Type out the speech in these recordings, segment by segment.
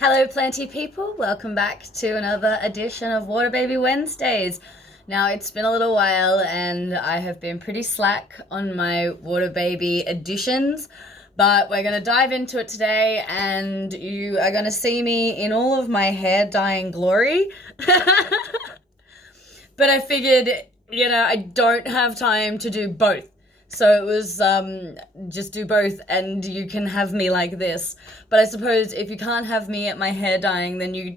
Hello, plenty people. Welcome back to another edition of Water Baby Wednesdays. Now, it's been a little while and I have been pretty slack on my Water Baby editions, but we're going to dive into it today and you are going to see me in all of my hair dyeing glory. But I figured, I don't have time to do both. So it was just do both and you can have me like this. But I suppose if you can't have me at my hair dyeing, then you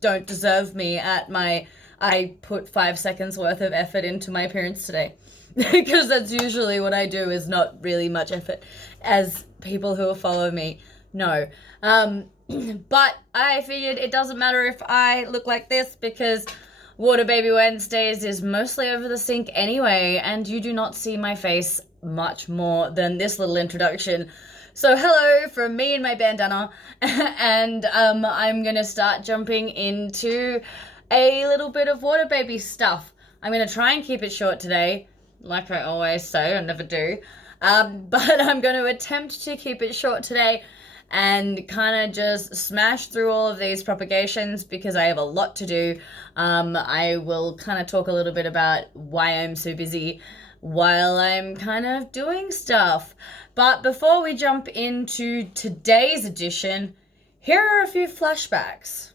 don't deserve me at my I put 5 seconds worth of effort into my appearance today. Because that's usually what I do, is not really much effort, as people who follow me know. But I figured it doesn't matter if I look like this, because Water Baby Wednesdays is mostly over the sink anyway, and you do not see my face much more than this little introduction. So hello from me and my bandana, and I'm gonna start jumping into a little bit of Water Baby stuff. I'm gonna try and keep it short today, like I always say, I never do. But I'm going to attempt to keep it short today and kind of just smash through all of these propagations because I have a lot to do. I will kind of talk a little bit about why I'm so busy while I'm kind of doing stuff. But before we jump into today's edition, here are a few flashbacks.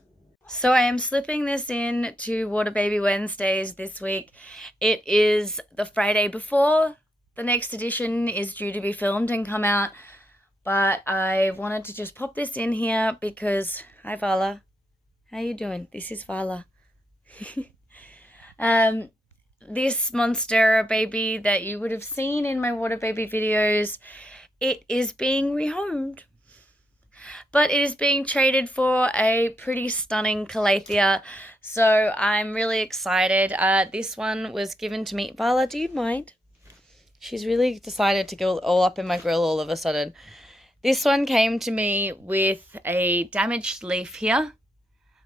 So I am slipping this in to Water Baby Wednesdays this week. It is the Friday before the next edition is due to be filmed and come out. But I wanted to just pop this in here because, hi Vala, how you doing? This is Vala. This Monstera baby that you would have seen in my Water Baby videos, it is being rehomed. But it is being traded for a pretty stunning Calathea, so I'm really excited. This one was given to me. Vala, do you mind? She's really decided to go all up in my grill all of a sudden. This one came to me with a damaged leaf here,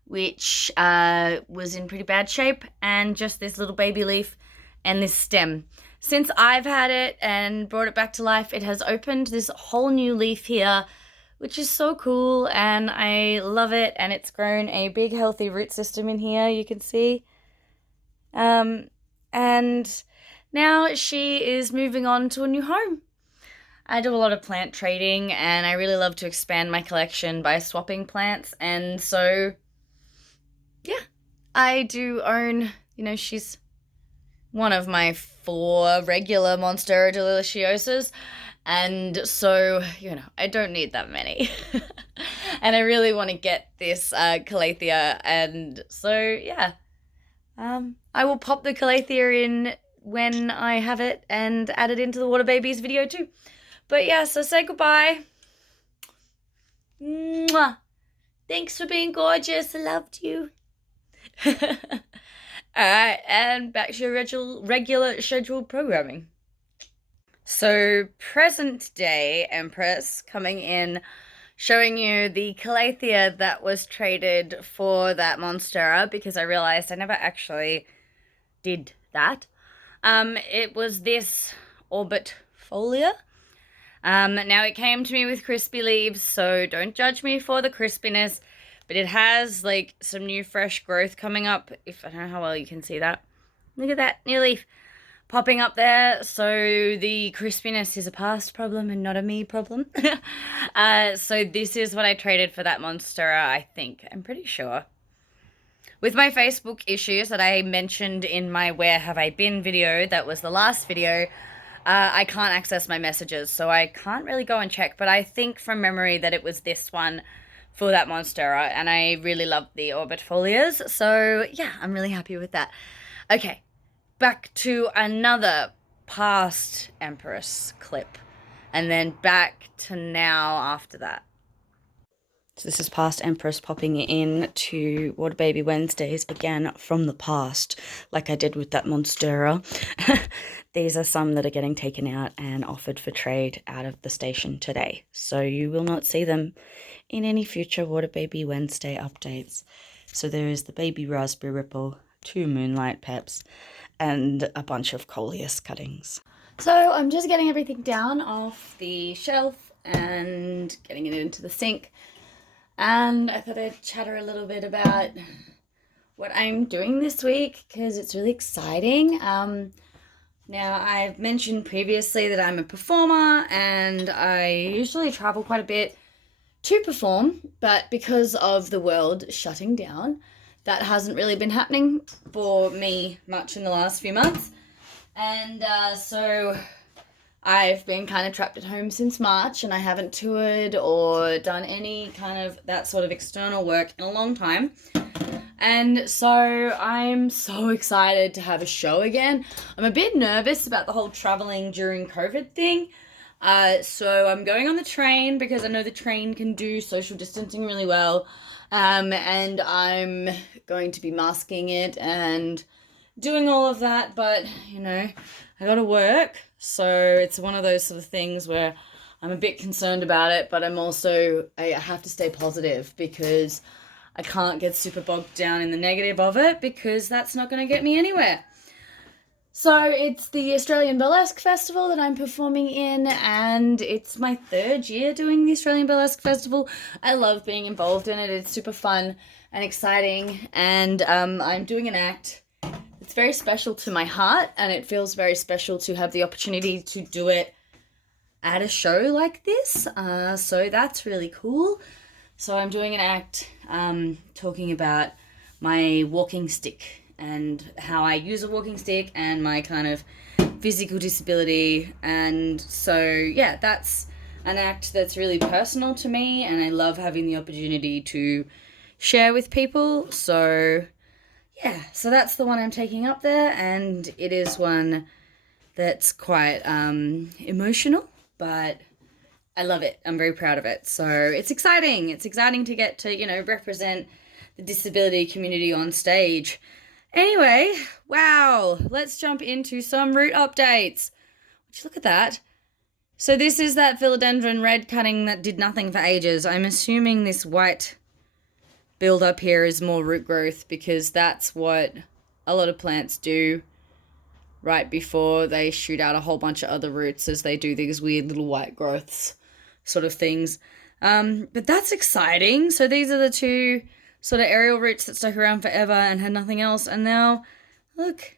which was in pretty bad shape, and just this little baby leaf and this stem. Since I've had it and brought it back to life, it has opened this whole new leaf here, which is so cool, and I love it, and it's grown a big healthy root system in here, you can see. And now she is moving on to a new home. I do a lot of plant trading, and I really love to expand my collection by swapping plants, and so, yeah, I do own, she's one of my 4 regular Monstera deliciosas. And so, I don't need that many. And I really want to get this Calathea. And so, yeah. I will pop the Calathea in when I have it and add it into the Water Babies video too. But yeah, so say goodbye. Mwah. Thanks for being gorgeous. I loved you. Alright, and back to your regular scheduled programming. So present day Empress coming in, showing you the Calathea that was traded for that Monstera, because I realized I never actually did that. It was this Orbit Folia. Now it came to me with crispy leaves, so don't judge me for the crispiness, but it has like some new fresh growth coming up. If I don't know how well you can see that. Look at that new leaf popping up there, so the crispiness is a past problem and not a me problem. So this is what I traded for that Monstera, I think. I'm pretty sure. With my Facebook issues that I mentioned in my Where Have I Been video, that was the last video, I can't access my messages, so I can't really go and check, but I think from memory that it was this one for that Monstera, and I really love the Orbit Folias, so yeah, I'm really happy with that. Okay. Back to another past Empress clip, and then back to now after that. So this is past Empress popping in to Water Baby Wednesdays again from the past, like I did with that Monstera. These are some that are getting taken out and offered for trade out of the station today, so you will not see them in any future Water Baby Wednesday updates. So there is the Baby Raspberry Ripple, 2 Moonlight Peps, and a bunch of Coleus cuttings. So I'm just getting everything down off the shelf and getting it into the sink. and I thought I'd chatter a little bit about what I'm doing this week because it's really exciting. Now, I've mentioned previously that I'm a performer and I usually travel quite a bit to perform, but because of the world shutting down, that hasn't really been happening for me much in the last few months. And so I've been kind of trapped at home since March and I haven't toured or done any kind of that sort of external work in a long time. And so I'm so excited to have a show again. I'm a bit nervous about the whole traveling during COVID thing. So I'm going on the train because I know the train can do social distancing really well. And I'm going to be masking it and doing all of that. But, you know, I got to work. So it's one of those sort of things where I'm a bit concerned about it, but I have to stay positive because I can't get super bogged down in the negative of it because that's not going to get me anywhere. So it's the Australian Burlesque Festival that I'm performing in, and it's my 3rd year doing the Australian Burlesque Festival. I love being involved in it. It's super fun and exciting, and I'm doing an act. It's very special to my heart, and it feels very special to have the opportunity to do it at a show like this. So that's really cool. So I'm doing an act talking about my walking stick and how I use a walking stick and my kind of physical disability. And so, yeah, that's an act that's really personal to me and I love having the opportunity to share with people. So, yeah, so that's the one I'm taking up there, and it is one that's quite emotional, but I love it. I'm very proud of it. So it's exciting. It's exciting to get to, represent the disability community on stage. Anyway, wow. Let's jump into some root updates. Would you look at that? So this is that philodendron red cutting that did nothing for ages. I'm assuming this white build up here is more root growth because that's what a lot of plants do right before they shoot out a whole bunch of other roots as they do these weird little white growths sort of things. But that's exciting. So these are the 2 sort of aerial roots that stuck around forever and had nothing else. And now, look.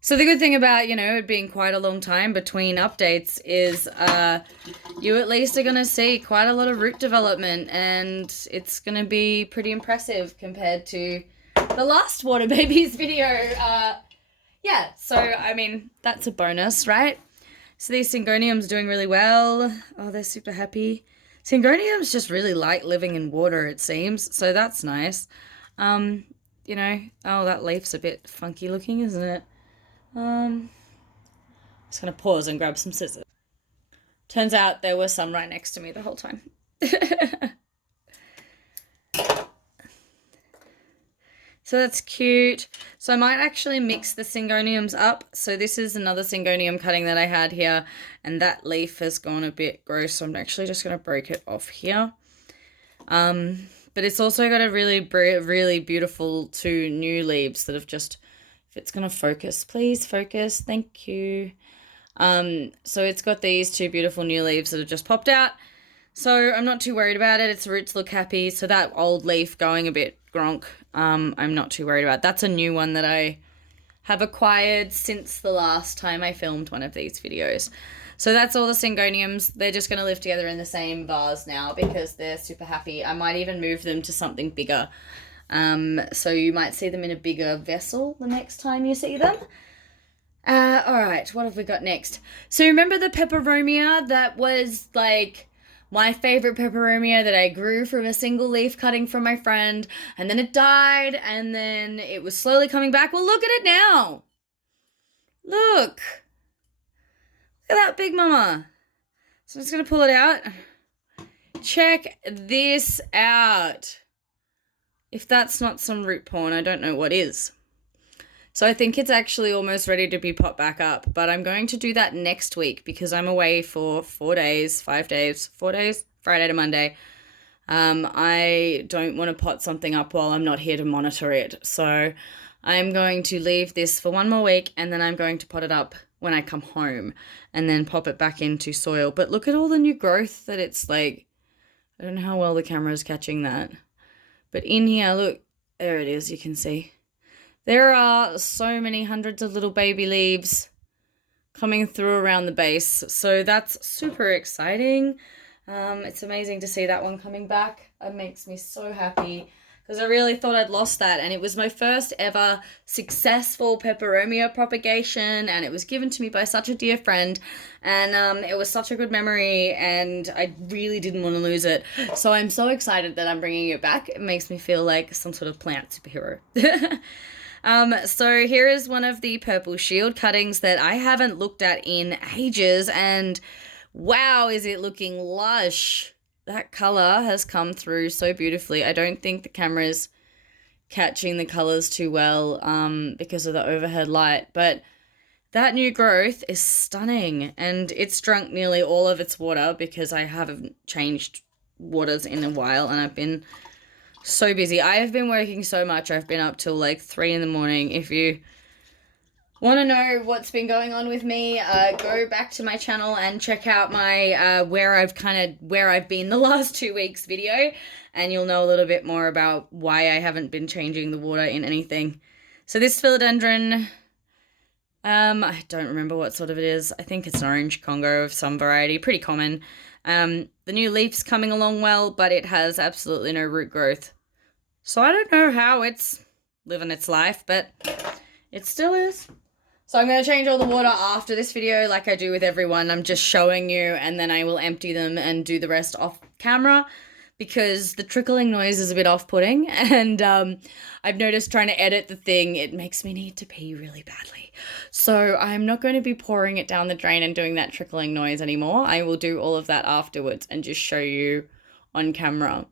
So the good thing about, it being quite a long time between updates is you at least are going to see quite a lot of root development, and it's going to be pretty impressive compared to the last Water Babies video. Yeah, so, I mean, that's a bonus, right? So these syngoniums doing really well. Oh, they're super happy. Syngoniums just really like living in water, it seems. So that's nice. Oh, that leaf's a bit funky looking, isn't it? Just gonna pause and grab some scissors. Turns out there was some right next to me the whole time. So that's cute. So I might actually mix the syngoniums up. So this is another syngonium cutting that I had here, and that leaf has gone a bit gross, so I'm actually just going to break it off here. But it's also got a really, really beautiful 2 new leaves that have just, if it's going to focus, please focus, thank you. So it's got these 2 beautiful new leaves that have just popped out. So I'm not too worried about it. Its roots look happy. So that old leaf going a bit gronk, I'm not too worried about. That's a new one that I have acquired since the last time I filmed one of these videos. So that's all the syngoniums. They're just going to live together in the same vase now because they're super happy. I might even move them to something bigger. So you might see them in a bigger vessel the next time you see them. All right, what have we got next? So remember the peperomia that was like my favorite peperomia that I grew from a single leaf cutting from my friend, and then it died, and then it was slowly coming back? Well, look at it now. Look. Look at that big mama. So I'm just going to pull it out. Check this out. If that's not some root porn, I don't know what is. So I think it's actually almost ready to be popped back up, but I'm going to do that next week because I'm away for 4 days, 5 days, 4 days, Friday to Monday. I don't want to pot something up while I'm not here to monitor it. So I'm going to leave this for 1 more week, and then I'm going to pot it up when I come home and then pop it back into soil. But look at all the new growth that it's like I don't know how well the camera is catching that. But in here, look, there it is, you can see. There are so many hundreds of little baby leaves coming through around the base. So that's super exciting. It's amazing to see that one coming back. It makes me so happy because I really thought I'd lost that. And it was my first ever successful peperomia propagation. And it was given to me by such a dear friend. And it was such a good memory. And I really didn't want to lose it. So I'm so excited that I'm bringing it back. It makes me feel like some sort of plant superhero. So here is one of the purple shield cuttings that I haven't looked at in ages, and wow, is it looking lush. That color has come through so beautifully. I don't think the camera's catching the colors too well because of the overhead light, but that new growth is stunning, and it's drunk nearly all of its water because I haven't changed waters in a while, and I've been so busy. I have been working so much. I've been up till like 3 in the morning. If you want to know what's been going on with me, go back to my channel and check out my where I've been the last 2 weeks video, and you'll know a little bit more about why I haven't been changing the water in anything. So this philodendron, I don't remember what sort of it is. I think it's an orange Congo of some variety, pretty common. The new leaf's coming along well, but it has absolutely no root growth. So I don't know how it's living its life, but it still is. So I'm going to change all the water after this video like I do with everyone. I'm just showing you, and then I will empty them and do the rest off camera because the trickling noise is a bit off-putting. And I've noticed trying to edit the thing, it makes me need to pee really badly. So I'm not going to be pouring it down the drain and doing that trickling noise anymore. I will do all of that afterwards and just show you on camera.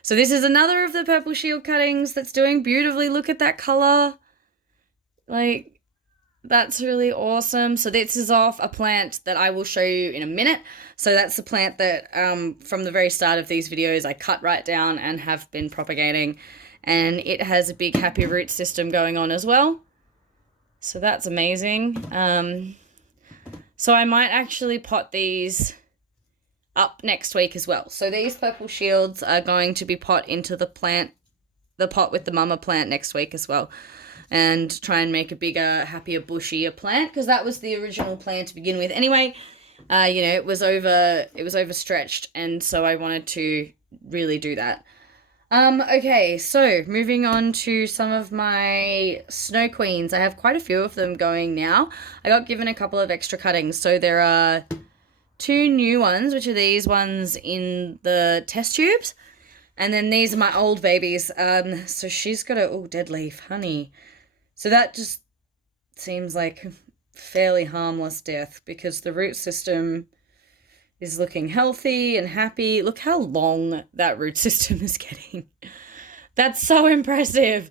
So this is another of the purple shield cuttings that's doing beautifully. Look at that color. Like, that's really awesome. So this is off a plant that I will show you in a minute. So that's the plant that from the very start of these videos I cut right down and have been propagating. And it has a big happy root system going on as well. So that's amazing. So I might actually pot these up next week as well. So these purple shields are going to be pot into the pot with the mama plant next week as well, and try and make a bigger, happier, bushier plant, because that was the original plan to begin with anyway. You know, it was overstretched, and so I wanted to really do that. Okay, so moving on to some of my snow queens. I have quite a few of them going now. I got given a couple of extra cuttings, so there are 2 new ones, which are these ones in the test tubes. And then these are my old babies. So she's got a, dead leaf, honey. So that just seems like fairly harmless death because the root system is looking healthy and happy. Look how long that root system is getting. That's so impressive.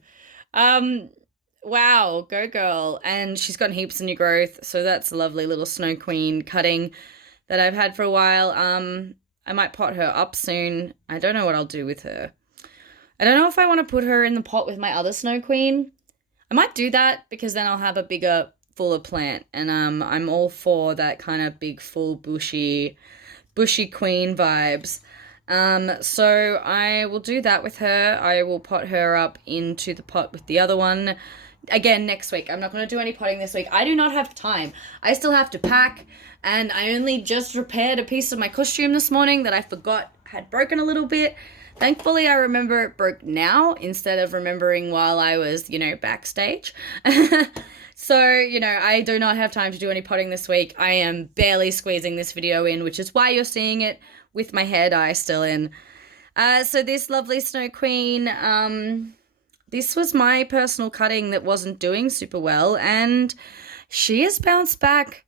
Wow, go girl. And she's got heaps of new growth. So that's a lovely little snow queen cutting that I've had for a while. I might pot her up soon. I don't know what I'll do with her. I don't know if I want to put her in the pot with my other snow queen. I might do that because then I'll have a bigger, fuller plant. And I'm all for that kind of big, full, bushy queen vibes. So I will do that with her. I will pot her up into the pot with the other one again next week. I'm not going to do any potting this week. I do not have time. I still have to pack, and I only just repaired a piece of my costume this morning that I forgot had broken a little bit. Thankfully, I remember it broke now instead of remembering while I was, you know, backstage. So, you know, I do not have time to do any potting this week. I am barely squeezing this video in, which is why you're seeing it with my hair dye still in. So this lovely snow queen, this was my personal cutting that wasn't doing super well, and she has bounced back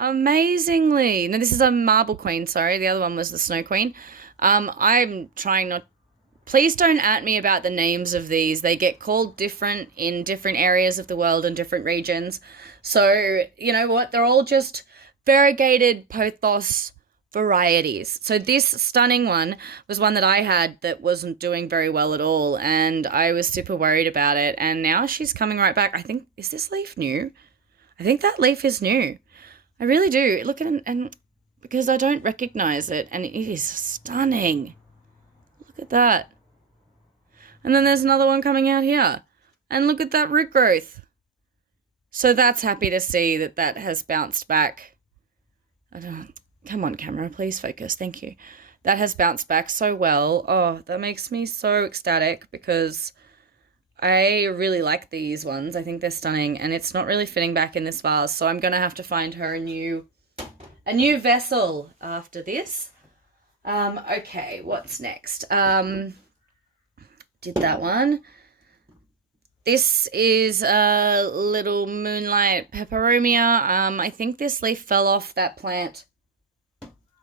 amazingly. No, this is a marble queen, sorry. The other one was the snow queen. I'm trying not... Please don't at me about the names of these. They get called different in different areas of the world and different regions. So, you know what? They're all just variegated pothos varieties. So this stunning one was one that I had that wasn't doing very well at all, and I was super worried about it, and now she's coming right back. I think, is this leaf new? I think that leaf is new. I really do. Look at it, and because I don't recognize it, and it is stunning. Look at that. And then there's another one coming out here. And look at that root growth. So that's happy to see that that has bounced back. Come on, camera, please focus. Thank you. That has bounced back so well. Oh, that makes me so ecstatic because I really like these ones. I think they're stunning, and it's not really fitting back in this vase, so I'm gonna have to find her a new vessel after this. Okay, what's next? Did that one. This is a little moonlight peperomia. I think this leaf fell off that plant.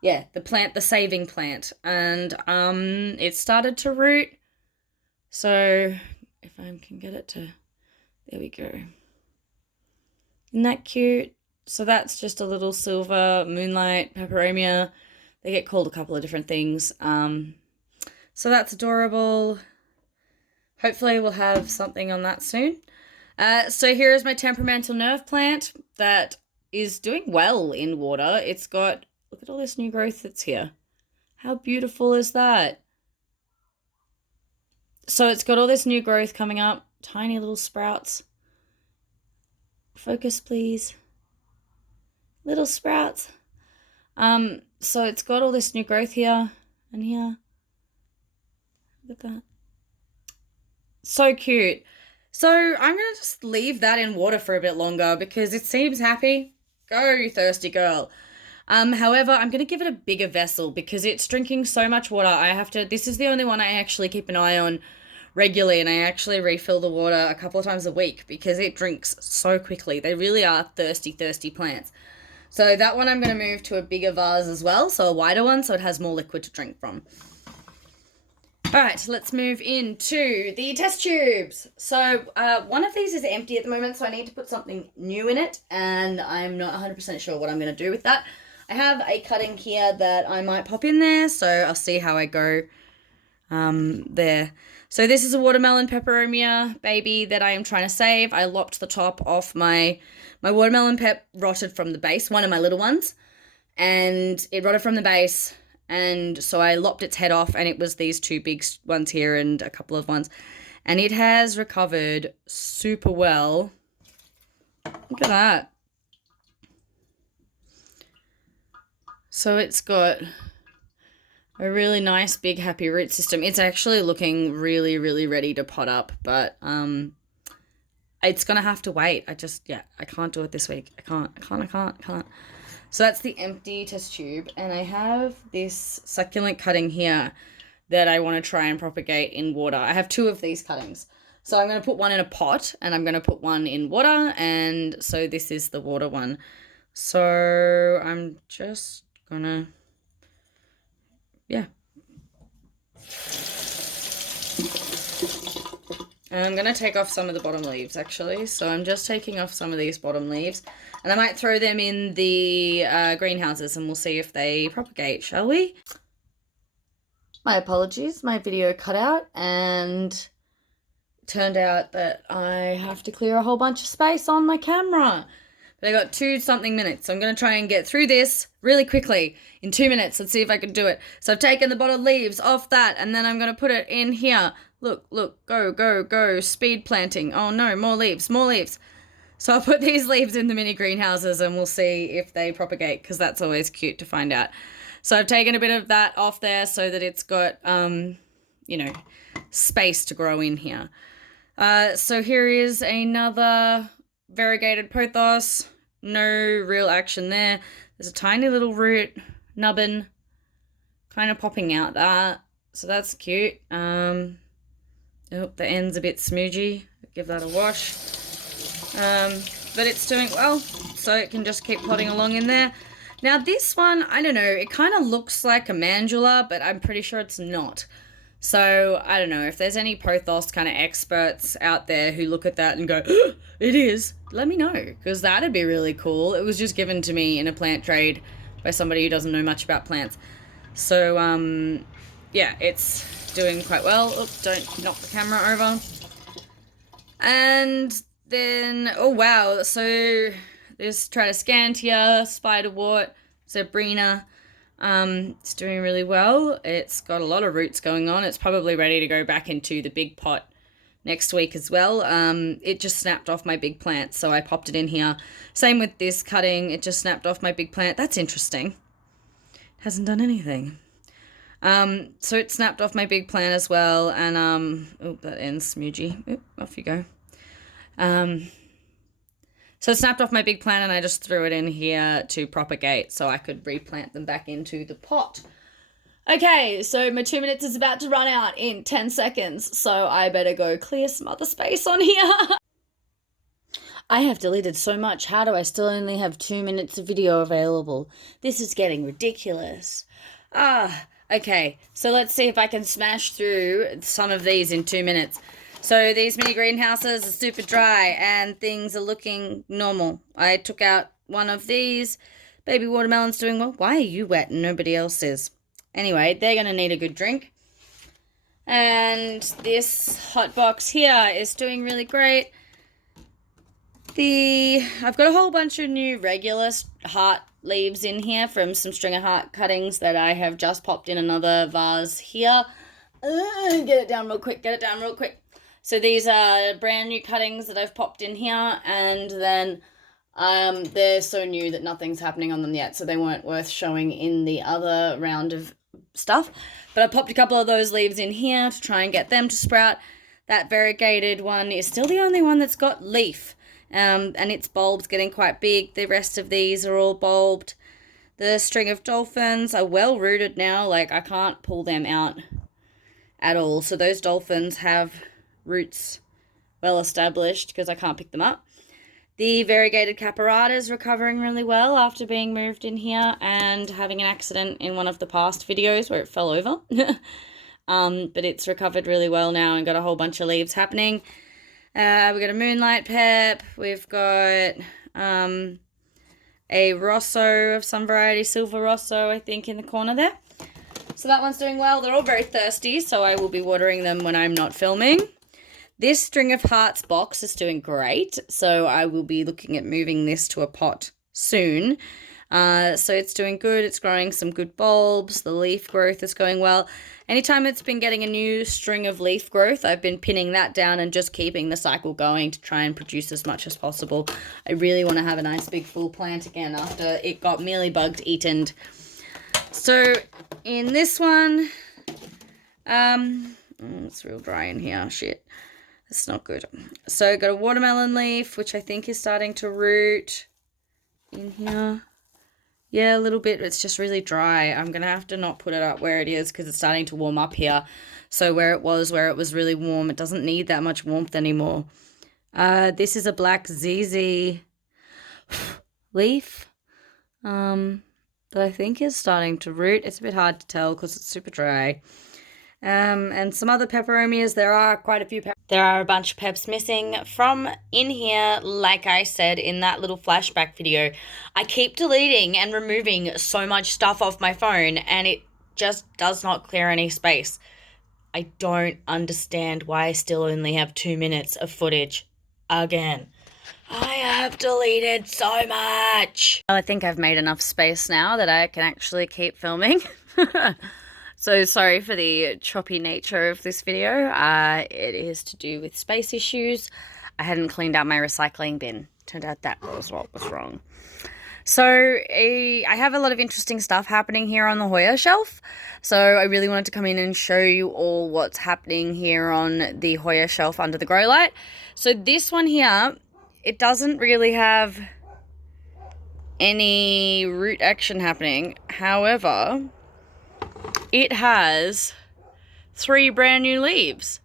Yeah, the saving plant. And it started to root. So if I can get it to, there we go. Isn't that cute? So that's just a little silver moonlight peperomia. They get called a couple of different things. So that's adorable. Hopefully we'll have something on that soon. So here is my temperamental nerve plant that is doing well in water. It's got, look at all this new growth that's here. How beautiful is that? So it's got all this new growth coming up, tiny little sprouts. Focus, please. Little sprouts. So it's got all this new growth here and here. Look at that. So cute. So I'm going to just leave that in water for a bit longer because it seems happy. Go, you thirsty girl. However, I'm going to give it a bigger vessel because it's drinking so much water. This is the only one I actually keep an eye on regularly, and I actually refill the water a couple of times a week because it drinks so quickly. They really are thirsty, thirsty plants. So that one I'm going to move to a bigger vase as well, so a wider one so it has more liquid to drink from. All right, let's move into the test tubes. So one of these is empty at the moment, so I need to put something new in it, and I'm not 100% sure what I'm going to do with that. I have a cutting here that I might pop in there, so I'll see how I go there. So this is a watermelon peperomia baby that I am trying to save. I lopped the top off my watermelon pep rotted from the base, one of my little ones, and it rotted from the base. And so I lopped its head off, and it was these two big ones here and a couple of ones. And it has recovered super well. Look at that. So it's got a really nice, big, happy root system. It's actually looking really, really ready to pot up, but it's going to have to wait. I can't do it this week. I can't. So that's the empty test tube, and I have this succulent cutting here that I want to try and propagate in water. I have two of these cuttings. So I'm going to put one in a pot, and I'm going to put one in water, and so this is the water one. So I'm just going to, I'm going to take off some of the bottom leaves, actually. So I'm just taking off some of these bottom leaves. And I might throw them in the greenhouses and we'll see if they propagate, shall we? My apologies, my video cut out and it turned out that I have to clear a whole bunch of space on my camera. But I got 2-something minutes, so I'm going to try and get through this really quickly in 2 minutes. Let's see if I can do it. So I've taken the bottom leaves off that, and then I'm going to put it in here. Look, go, speed planting. Oh no, more leaves. So I'll put these leaves in the mini greenhouses and we'll see if they propagate, because that's always cute to find out. So I've taken a bit of that off there so that it's got, space to grow in here. So here is another variegated pothos. No real action there. There's a tiny little root nubbin kind of popping out that. So that's cute. Oh, the end's a bit smoogy. Give that a wash. But it's doing well, so it can just keep plodding along in there. Now this one, I don't know, it kind of looks like a mandula, but I'm pretty sure it's not. So I don't know if there's any pothos kind of experts out there who look at that and go, oh, it is, let me know, because that'd be really cool. It was just given to me in a plant trade by somebody who doesn't know much about plants. So yeah, it's doing quite well. Oops, don't knock the camera over. And then, oh wow, so there's Tradescantia, Spiderwort, Zebrina, It's doing really well. It's got a lot of roots going on. It's probably ready to go back into the big pot next week as well. It just snapped off my big plant, so I popped it in here. Same with this cutting. It just snapped off my big plant. That's interesting. It hasn't done anything. So it snapped off my big plant as well, and oh, that ends smoogie. Oop, off you go. So it snapped off my big plant, and I just threw it in here to propagate so I could replant them back into the pot. Okay, so my 2 minutes is about to run out in 10 seconds, so I better go clear some other space on here. I have deleted so much. How do I still only have 2 minutes of video available? This is getting ridiculous. Okay, so let's see if I can smash through some of these in 2 minutes. So these mini greenhouses are super dry and things are looking normal. I took out one of these. Baby watermelon's doing well. Why are you wet and nobody else is? Anyway, they're going to need a good drink. And this hot box here is doing really great. I've got a whole bunch of new regular heart leaves in here from some stringer heart cuttings that I have just popped in another vase here. Get it down real quick, So these are brand new cuttings that I've popped in here, and then they're so new that nothing's happening on them yet, so they weren't worth showing in the other round of stuff. But I popped a couple of those leaves in here to try and get them to sprout. That variegated one is still the only one that's got leaf, and its bulb's getting quite big. The rest of these are all bulbed. The string of dolphins are well rooted now, like I can't pull them out at all. So those dolphins have roots well established because I can't pick them up. The variegated caparata is recovering really well after being moved in here and having an accident in one of the past videos where it fell over. But it's recovered really well now and got a whole bunch of leaves happening. We've got a moonlight pep. We've got a rosso of some variety, silver rosso, I think, in the corner there. So that one's doing well. They're all very thirsty, so I will be watering them when I'm not filming. This string of hearts box is doing great, so I will be looking at moving this to a pot soon. So it's doing good. It's growing some good bulbs. The leaf growth is going well. Anytime it's been getting a new string of leaf growth, I've been pinning that down and just keeping the cycle going to try and produce as much as possible. I really want to have a nice big full plant again after it got mealybugged eaten. So in this one, it's real dry in here. Shit. It's not good. So got a watermelon leaf, which I think is starting to root in here. Yeah, a little bit. It's just really dry. I'm going to have to not put it up where it is because it's starting to warm up here. So where it was really warm, it doesn't need that much warmth anymore. This is a black ZZ leaf that I think is starting to root. It's a bit hard to tell because it's super dry. And some other peperomias. There are quite a few. There are a bunch of peps missing from in here, like I said in that little flashback video. I keep deleting and removing so much stuff off my phone, and it just does not clear any space. I don't understand why I still only have 2 minutes of footage again. I have deleted so much. I think I've made enough space now that I can actually keep filming. So sorry for the choppy nature of this video. It is to do with space issues. I hadn't cleaned out my recycling bin. Turned out that was what was wrong. So I have a lot of interesting stuff happening here on the Hoya shelf. So I really wanted to come in and show you all what's happening here on the Hoya shelf under the grow light. So this one here, it doesn't really have any root action happening. However, it has 3 brand new leaves.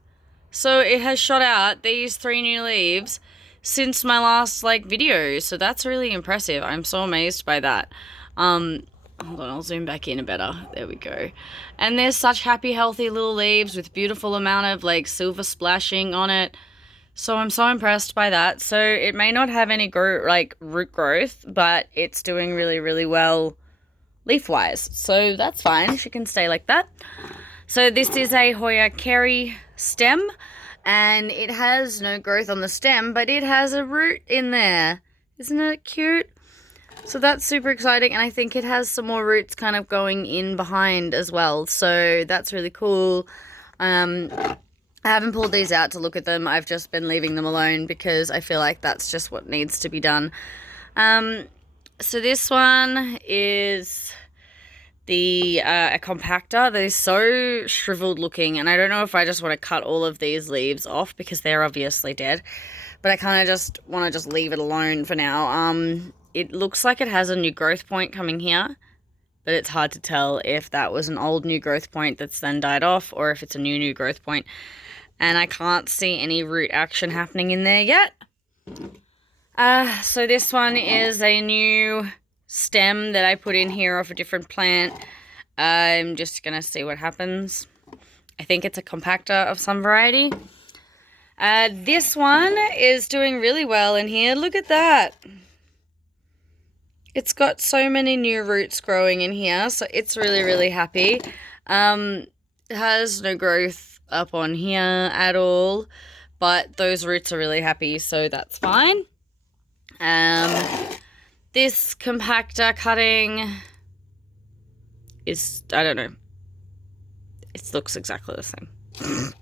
So it has shot out these 3 new leaves since my last video. So that's really impressive. I'm so amazed by that. Hold on, I'll zoom back in a better. There we go. And there's such happy, healthy little leaves with beautiful amount of silver splashing on it. So I'm so impressed by that. So it may not have any root growth, but it's doing really, really well leaf-wise. So that's fine. She can stay like that. So this is a Hoya Kerry stem, and it has no growth on the stem, but it has a root in there. Isn't it cute? So that's super exciting, and I think it has some more roots kind of going in behind as well. So that's really cool. I haven't pulled these out to look at them. I've just been leaving them alone because I feel like that's just what needs to be done. So this one is a compactor. They're so shriveled looking, and I don't know if I just want to cut all of these leaves off because they're obviously dead, but I kind of just want to just leave it alone for now. It looks like it has a new growth point coming here, but it's hard to tell if that was an old new growth point that's then died off or if it's a new growth point. And I can't see any root action happening in there yet. So this one is a new stem that I put in here off a different plant. I'm just gonna see what happens. I think it's a compactor of some variety. This one is doing really well in here. Look at that. It's got so many new roots growing in here, so it's really happy. It has no growth up on here at all, but those roots are really happy, so that's fine. This compactor cutting is, I don't know, it looks exactly the same.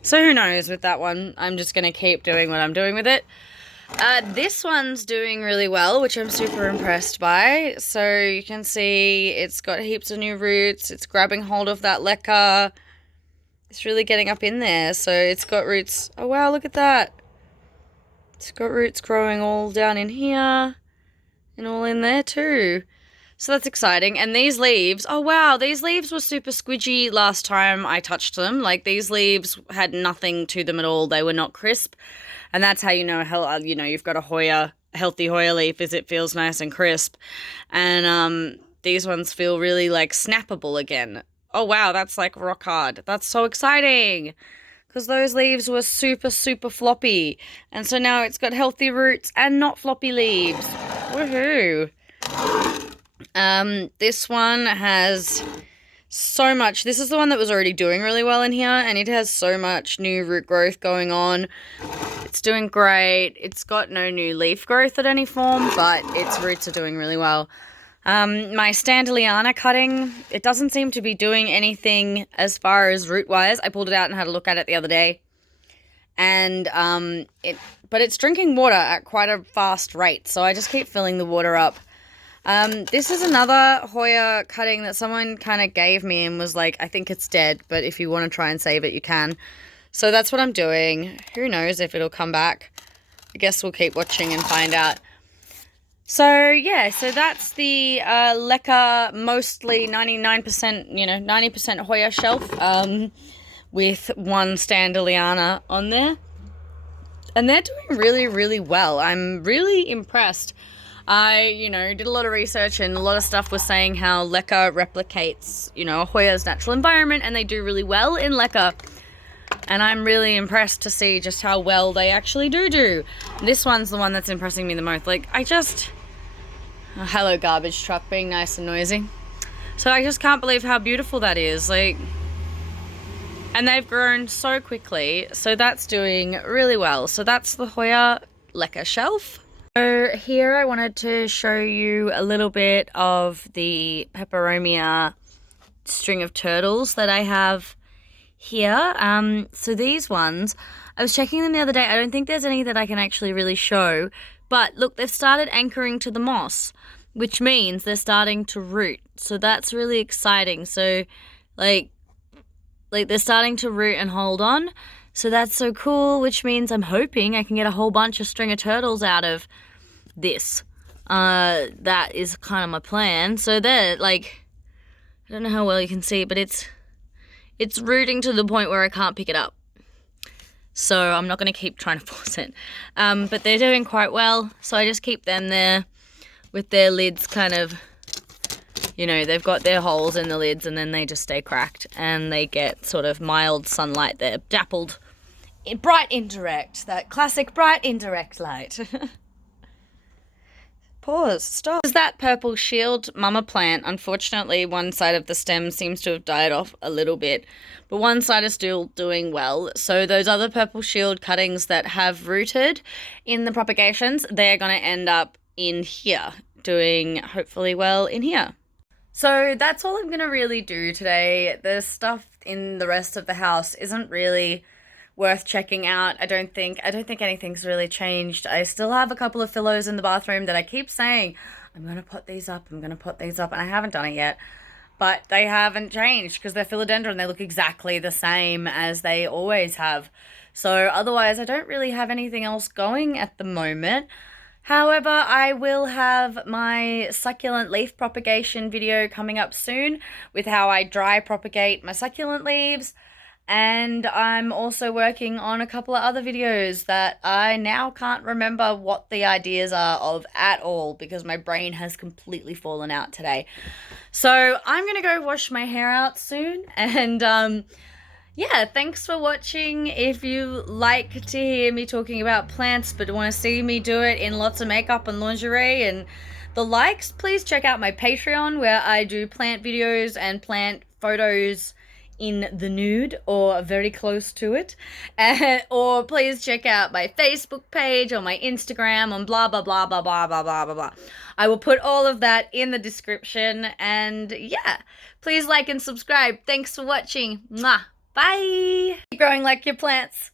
So who knows with that one. I'm just going to keep doing what I'm doing with it. This one's doing really well, which I'm super impressed by. So you can see it's got heaps of new roots. It's grabbing hold of that leca. It's really getting up in there. So it's got roots. Oh, wow, look at that. It's got roots growing all down in here and all in there too. So that's exciting. And these leaves, oh wow, these leaves were super squidgy last time I touched them. Like, these leaves had nothing to them at all. They were not crisp. And that's how you know you've got a healthy Hoya leaf, is it feels nice and crisp. And these ones feel really like snappable again. Oh wow, that's like rock hard. That's so exciting. Because those leaves were super floppy. And so now it's got healthy roots and not floppy leaves. Woohoo. This one has so much. This is the one that was already doing really well in here, and it has so much new root growth going on. It's doing great. It's got no new leaf growth at any form, but its roots are doing really well. My Standeliana cutting, it doesn't seem to be doing anything as far as root-wise. I pulled it out and had a look at it the other day. And, but it's drinking water at quite a fast rate, so I just keep filling the water up. This is another Hoya cutting that someone kind of gave me and was like, I think it's dead, but if you want to try and save it, you can. So that's what I'm doing. Who knows if it'll come back. I guess we'll keep watching and find out. So, yeah, so that's the leca, mostly 99%, 90% Hoya shelf, with one Standeliana on there. And they're doing really well. I'm really impressed. I, did a lot of research, and a lot of stuff was saying how leca replicates, Hoya's natural environment, and they do really well in leca. And I'm really impressed to see just how well they actually do. This one's the one that's impressing me the most. Like, oh, hello, garbage truck, being nice and noisy. So I just can't believe how beautiful that is. Like, and they've grown so quickly. So that's doing really well. So that's the Hoya leca shelf. So here I wanted to show you a little bit of the peperomia string of turtles that I have here. So these ones, I was checking them the other day. I don't think there's any that I can actually really show, but look, they've started anchoring to the moss, which means they're starting to root. So that's really exciting. So like they're starting to root and hold on. So that's so cool, which means I'm hoping I can get a whole bunch of string of turtles out of this. That is kind of my plan. So they're like, I don't know how well you can see, but it's rooting to the point where I can't pick it up. So I'm not going to keep trying to force it. But they're doing quite well. So I just keep them there with their lids kind of, they've got their holes in the lids, and then they just stay cracked, and they get sort of mild sunlight. They're dappled bright indirect, that classic bright indirect light. Pause, stop. Is that purple shield mama plant? Unfortunately, one side of the stem seems to have died off a little bit, but one side is still doing well. So those other purple shield cuttings that have rooted in the propagations, they're going to end up in here doing hopefully well in here. So that's all I'm going to really do today. The stuff in the rest of the house isn't really worth checking out. I don't think anything's really changed. I still have a couple of pillows in the bathroom that I keep saying, I'm going to put these up, and I haven't done it yet. But they haven't changed because they're philodendron. They look exactly the same as they always have. So otherwise, I don't really have anything else going at the moment. However, I will have my succulent leaf propagation video coming up soon with how I dry propagate my succulent leaves. And I'm also working on a couple of other videos that I now can't remember what the ideas are of at all because my brain has completely fallen out today. So I'm going to go wash my hair out soon. And yeah, thanks for watching. If you like to hear me talking about plants but want to see me do it in lots of makeup and lingerie and the likes, please check out my Patreon where I do plant videos and plant photos in the nude or very close to it. Or please check out my Facebook page or my Instagram on blah, blah, blah, blah, blah, blah, blah, blah, blah. I will put all of that in the description. And yeah, please like and subscribe. Thanks for watching. Mwah. Bye. Keep growing like your plants.